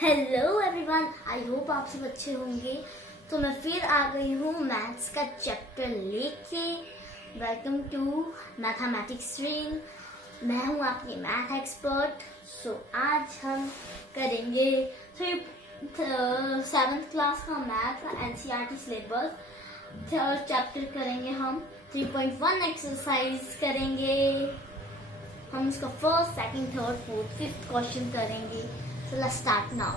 Hello everyone, आई hope आप सब अच्छे होंगे। तो मैं फिर आ गई हूँ मैथ्स का चैप्टर लेके। Welcome to mathematics stream. मैं हूँ आपकी मैथ एक्सपर्ट। सो आज हम करेंगे 7th क्लास का math NCERT syllabus third chapter करेंगे। हम 3.1 एक्सरसाइज करेंगे। हम इसका first, second, third, fourth, fifth question करेंगे। So let's start now.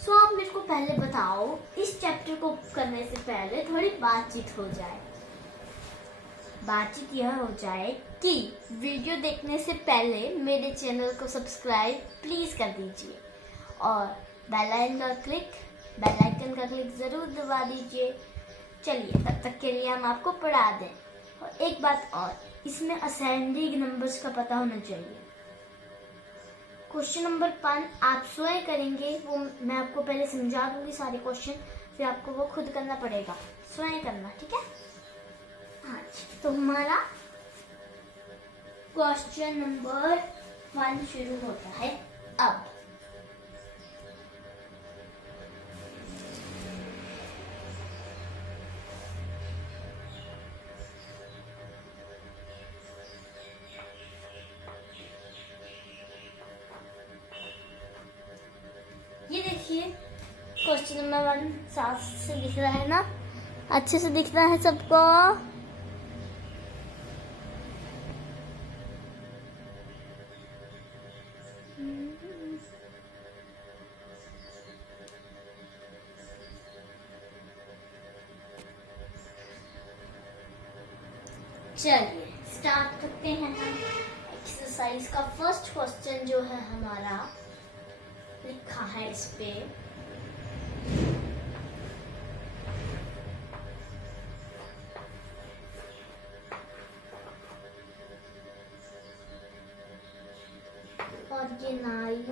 So आप मेरे को पहले बताओ, इस चैप्टर को करने से पहले थोड़ी बातचीत हो जाए। बातचीत यह हो जाए कि वीडियो देखने से पहले मेरे चैनल को सब्सक्राइब प्लीज कर दीजिए और बेल आइकन का क्लिक जरूर दबा दीजिए। चलिए, तब तक के लिए हम आपको पढ़ा दें। और एक बात और, इसमें असेंडिंग नंबर्स का पता होना चाहिए। क्वेश्चन नंबर 5 आप स्वयं करेंगे, वो मैं आपको पहले समझा दूंगी सारे क्वेश्चन, फिर आपको वो खुद करना पड़ेगा, स्वयं करना, ठीक है। हाँ, तो हमारा क्वेश्चन नंबर 1 शुरू होता है अब। ये देखिए, क्वेश्चन नंबर 1 साफ से दिख रहा है ना? अच्छे से दिख रहा है सबको? चलिए स्टार्ट करते हैं हम एक्सरसाइज का। फर्स्ट क्वेश्चन जो है हमारा लिखा है इस पे, organise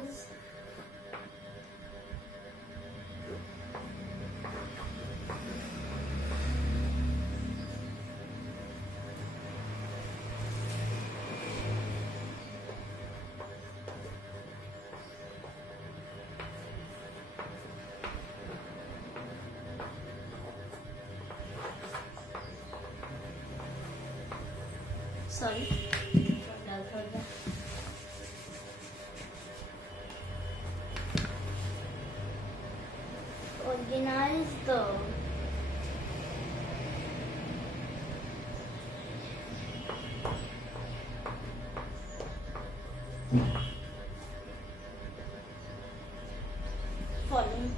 sorry organize the following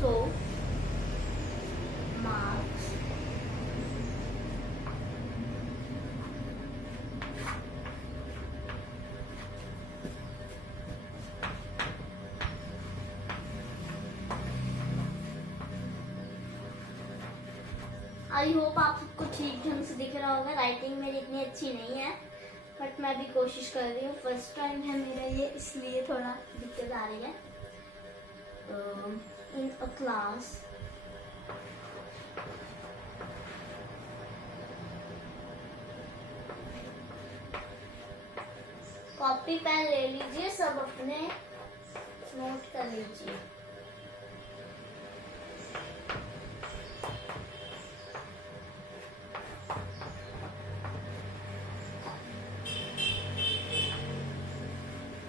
so marks I hope आप सबको ठीक ढंग से दिख रहा होगा। राइटिंग मेरी इतनी अच्छी नहीं है, बट मैं भी कोशिश कर रही हूँ। फर्स्ट टाइम है मेरा ये, इसलिए थोड़ा दिक्कत आ रही है। इन अ क्लास कॉपी पेन ले लीजिए, सब अपने नोट कर लीजिए।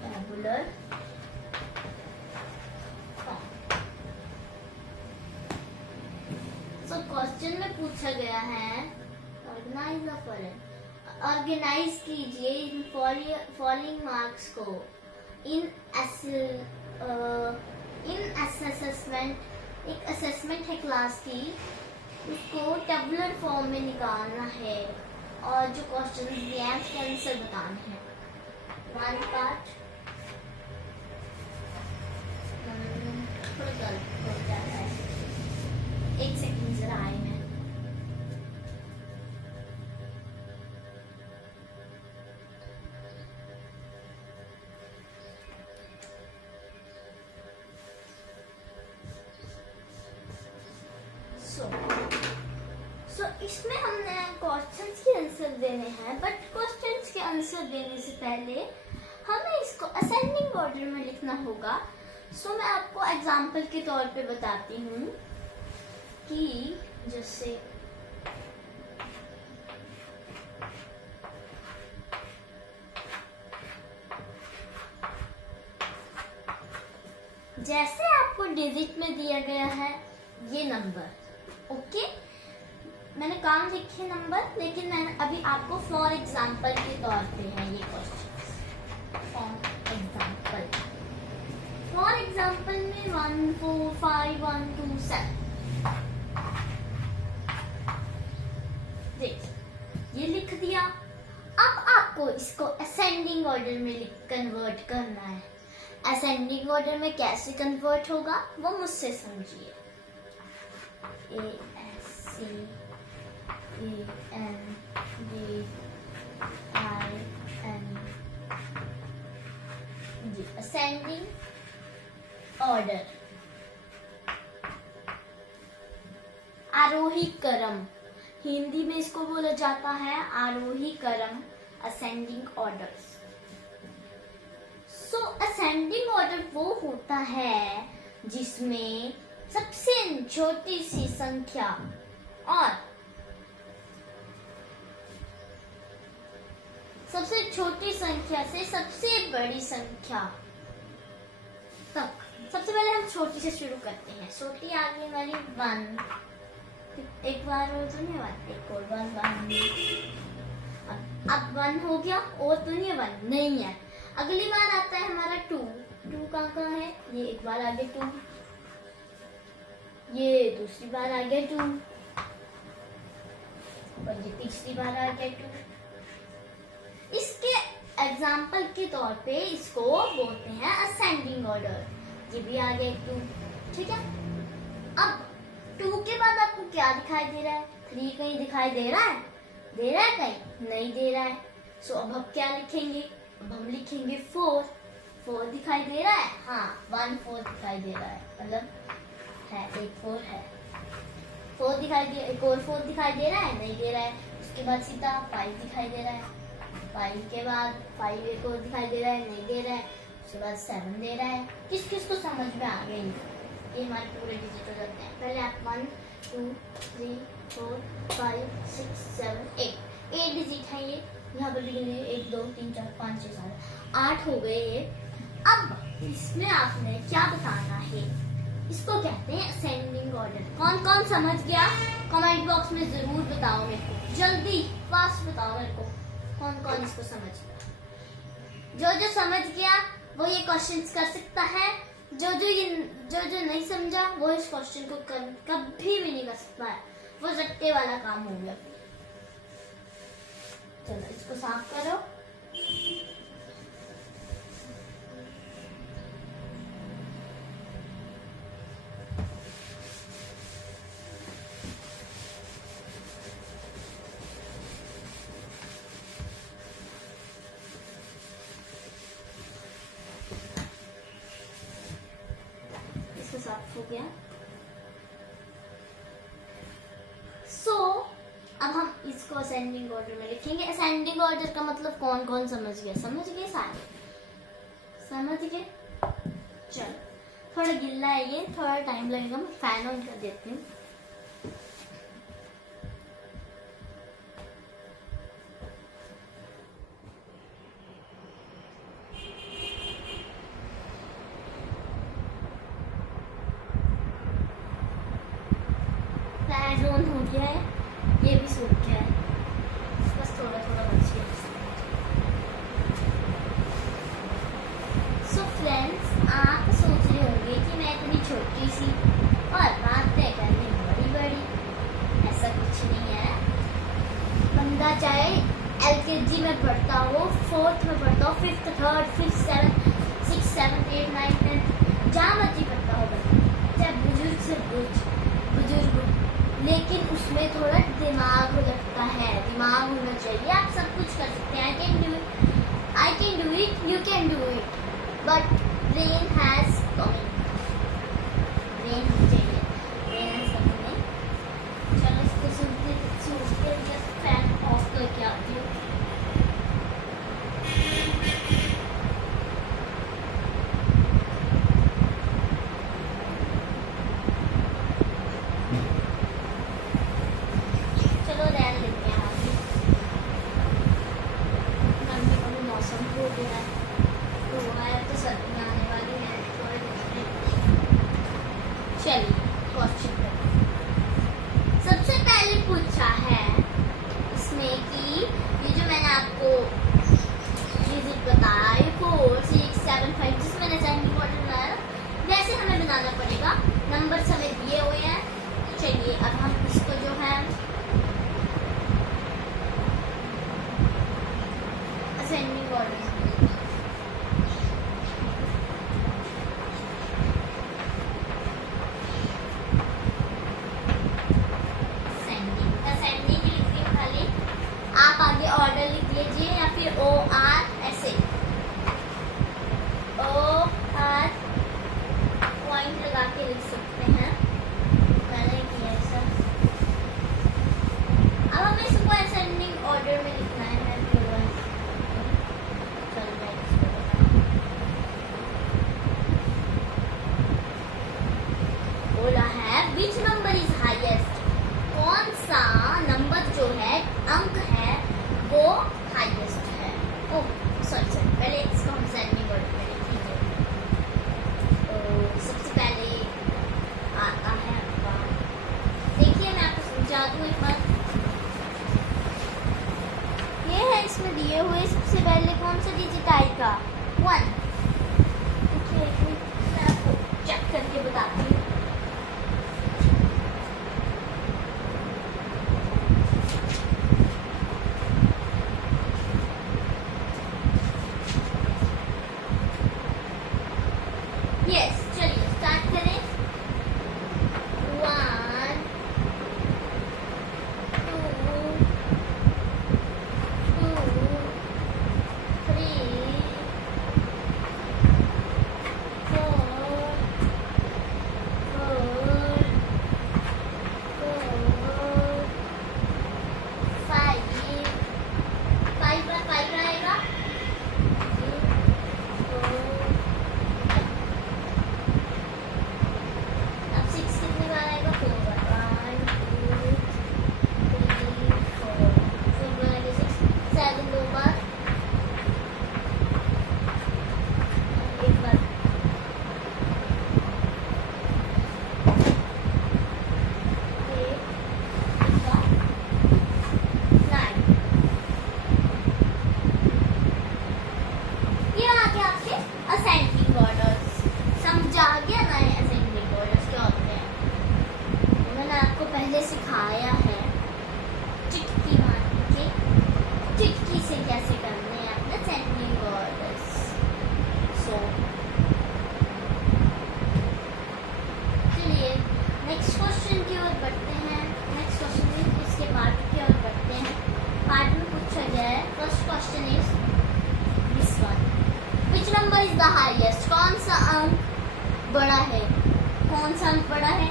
टेबुलर सो क्वेश्चन में पूछा गया है ऑर्गेनाइज द फॉलोइंग। ऑर्गेनाइज कीजिए इन फॉलोइंग मार्क्स को इन असेसमेंट। एक असेसमेंट है क्लास की, उसको टेबुलर फॉर्म में निकालना है और जो क्वेश्चन दिए हैं उसके आंसर बताने हैं। वन पार्ट थोड़ा गलत हो जाता है, एक सेकंड जरा आए मैं। इसमें हमने क्वेश्चंस के आंसर देने हैं, बट क्वेश्चंस के आंसर देने से पहले हमें इसको असेंडिंग ऑर्डर में लिखना होगा। सो मैं आपको एग्जांपल के तौर पे बताती हूँ कि जैसे आपको डिजिट में दिया गया है ये नंबर, ओके। मैंने काम लिखे नंबर, लेकिन मैंने अभी आपको फॉर एग्जांपल के तौर पे है ये क्वेश्चन। फॉर एग्जांपल में 1 4 5 1 2 7 ये लिख दिया। अब आपको इसको असेंडिंग ऑर्डर में कन्वर्ट करना है। असेंडिंग ऑर्डर में कैसे कन्वर्ट होगा वो मुझसे समझिए। असेंडिंग ऑर्डर, आरोही क्रम, हिंदी में इसको बोला जाता है आरोही क्रम, असेंडिंग ऑर्डर। सो असेंडिंग ऑर्डर वो होता है जिसमें सबसे छोटी सी संख्या और सबसे छोटी संख्या से सबसे बड़ी संख्या तक। सबसे पहले हम छोटी से शुरू करते हैं। छोटी आगे वाली 1, एक बार और तो नहीं 1, एक और बार 1। अब 1 हो गया, और तो नहीं 1 नहीं है। अगली बार आता है हमारा 2 कहाँ है, ये एक बार आगे 2, ये दूसरी बार आ गया 2, और ये तीसरी बार आ गया 2। इसके एग्जाम्पल के तौर पे इसको बोलते हैं असेंडिंग ऑर्डर। ये भी आ गया 2, ठीक है। अब 2 के बाद आपको क्या दिखाई दे रहा है? 3 कहीं दिखाई दे रहा है? दे रहा है कहीं? नहीं दे रहा है। सो अब हम क्या लिखेंगे? अब हम लिखेंगे 4 दिखाई दे रहा है, हाँ 1 4 दिखाई दे रहा है, मतलब है एक 4 है। 4 दिखाई दे, एक और 4 दिखाई दे रहा है? नहीं दे रहा है। उसके बाद सीधा 5 दिखाई दे रहा है। 5 के बाद 5 एक और दिखाई दे रहा है? नहीं दे रहा है। उसके बाद 7 दे रहा है। किस किस को समझ में आ गई? ये हमारे पूरे डिजिट हो जाते हैं। पहले आप 1 2 3 4 5 6 7 8 डिजिट है ये। यहाँ पर लिखेंगे 1 2 3 4 5 6 7 8 हो गए ये। अब इसमें आपने क्या बताना है? इसको कहते हैं असेंडिंग ऑर्डर। कौन कौन समझ गया? कमेंट बॉक्स में जरूर बताओ मेरे को, जल्दी फास्ट बताओ मेरे को कौन कौन इसको समझ गया। जो समझ गया वो ये क्वेश्चंस कर सकता है। जो नहीं समझा वो इस क्वेश्चन को कभी भी नहीं कर सकता है। वो रट्टे वाला काम हो गया। चलो इसको साफ करो। साफ हो गया। सो अब हम इसको असेंडिंग ऑर्डर में लिखेंगे। असेंडिंग ऑर्डर का मतलब कौन कौन समझ गया? समझ गए सारे? समझ गए? चलो थोड़ा गिल्ला है ये, थोड़ा टाइम लगेगा। मैं फैन ऑन कर देती हूँ। ऑन हो गया है, ये भी सूख गया है, बस थोड़ा थोड़ा बच गया। सो फ्रेंड्स, आप सोच रहे होंगे कि मैं इतनी छोटी सी और बातें करने बड़ी बड़ी। ऐसा कुछ नहीं है। बंदा चाहे LKG में पढ़ता हो, 4th में पढ़ता हो, 5th 3rd 5th 7th 6th 7th 8th 9th 10th जहाँ मर्जी पढ़ता हो बंदा, चाहे बुजुर्ग से बुजुर्ग, लेकिन उसमें थोड़ा दिमाग लगता है। दिमाग होना चाहिए। आप सब कुछ कर सकते हैं। I can do it, you can do it, but brain has coming. brain चाहिए, brain has coming। चलो इसको सूखने बड़ा है, कौन सा अंक बड़ा है?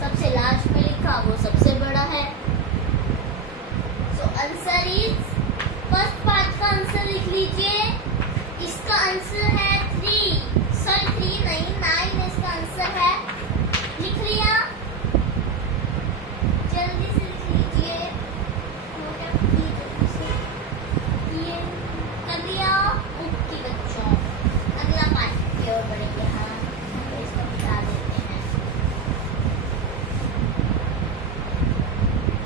सबसे लास्ट में लिखा वो सबसे बड़ा है। So answer is, first part का आंसर लिख लीजिए। इसका आंसर है 3, सॉरी 3 नहीं 9 इसका आंसर है। लिख लिया? जल्दी से लिख लीजिए। ये कर लिया? ओके बच्चों, अगला पार्ट की ओर बढ़ेंगे। हाँ, तो इसको बता देते हैं।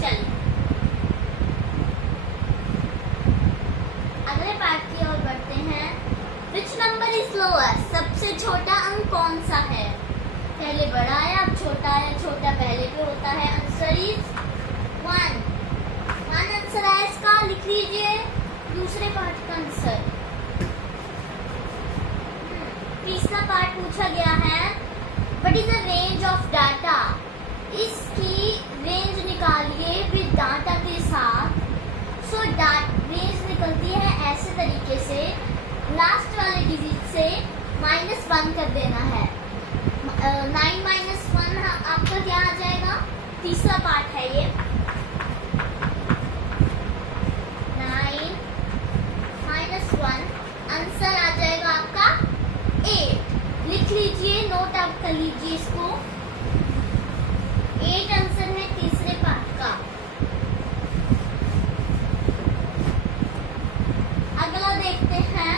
चलिए अगले पार्ट की ओर बढ़ते हैं। Which number is lower? सबसे छोटा अंक कौन सा है? पहले बड़ा आया, अब छोटा आया। छोटा पहले पे होता है। आंसर इज 1 आंसर है इसका। लिख लीजिए दूसरे पार्ट का आंसर। तीसरा पार्ट पूछा गया है, what is the range of data? इसकी रेंज निकालिए विद डाटा के साथ। सो रेंज निकलती है ऐसे तरीके से, लास्ट वाले डिजिट से -1 कर देना है। 9 - 1 आपका क्या आ जाएगा? तीसरा पार्ट है ये। 9 - 1 आंसर आ जाएगा आपका 8। लिख लीजिए, नोट आउट कर लीजिए इसको। 8 आंसर है तीसरे पार्ट का। अगला देखते हैं।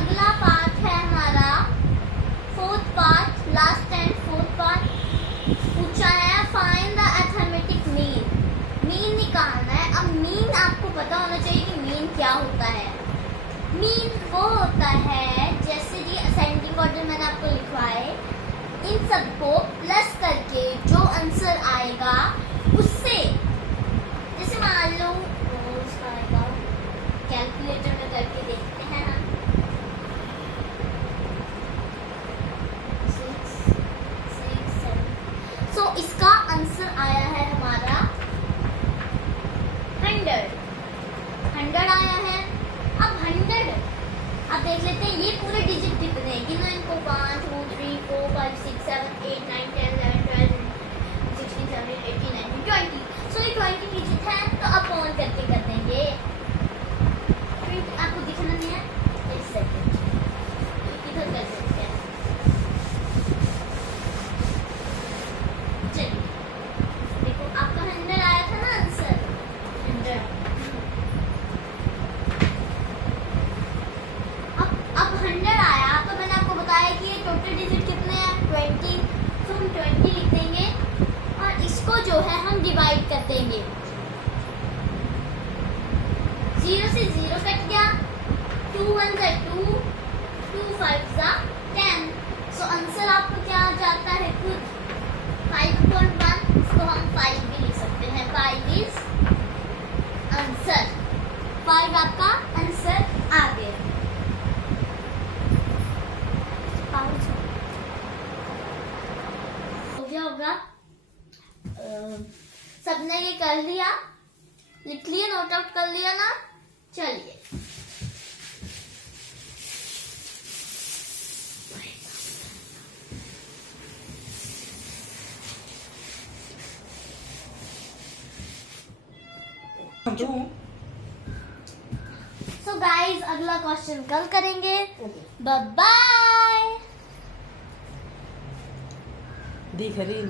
अगला पार्ट है हमारा fourth part, last and fourth part. पूछा है find the arithmetic mean. Mean निकालना है। अब मीन आपको पता होना चाहिए कि मीन क्या होता है। मीन वो होता है, जैसे कि असेंडिंग ऑर्डर मैंने आपको लिखवाए, इन सबको प्लस करके जो आंसर आएगा उससे, जैसे मान लो उसका आएगा, कैलकुलेटर में करके देखते हैं हम। 6, 7। सो इसका आंसर आया है हमारा 100 आया है। अब 100 अब देख लेते हैं ये पूरे डिजिट कितने हैं। गिनो इनको 1 2 3 4 5 6 7 8 9 10 11 12 16 17 18 19 20। सो ये 20 डिजिट है, तो अब ऑन करके कर देंगे। आपको दिखना नहीं है, एक सेकंड इधर कर सकते हैं। चलिए देखो, आपका 100 आया था ना आंसर, 100। अब 100 आया तो मैंने आपको बताया कि ये टोटल डिजिट कितने हैं, 20। तो हम 20 लिख देंगे और इसको जो है हम डिवाइड कर देंगे। 0 से 0 कट गया, 2 1 जा 2, 2 5 जा 10। सो आंसर आपको क्या आ जाता है खुद, 5.1। इसको हम 5 भी लिख सकते हैं। 5 इज आंसर। 5 आपका आंसर आ गया। हो गया होगा। सबने ये कर लिया, लिख लिया, नोट आउट कर लिया ना? चलिए सो गाइस, अगला क्वेश्चन कल करेंगे। Bye bye. दिख रही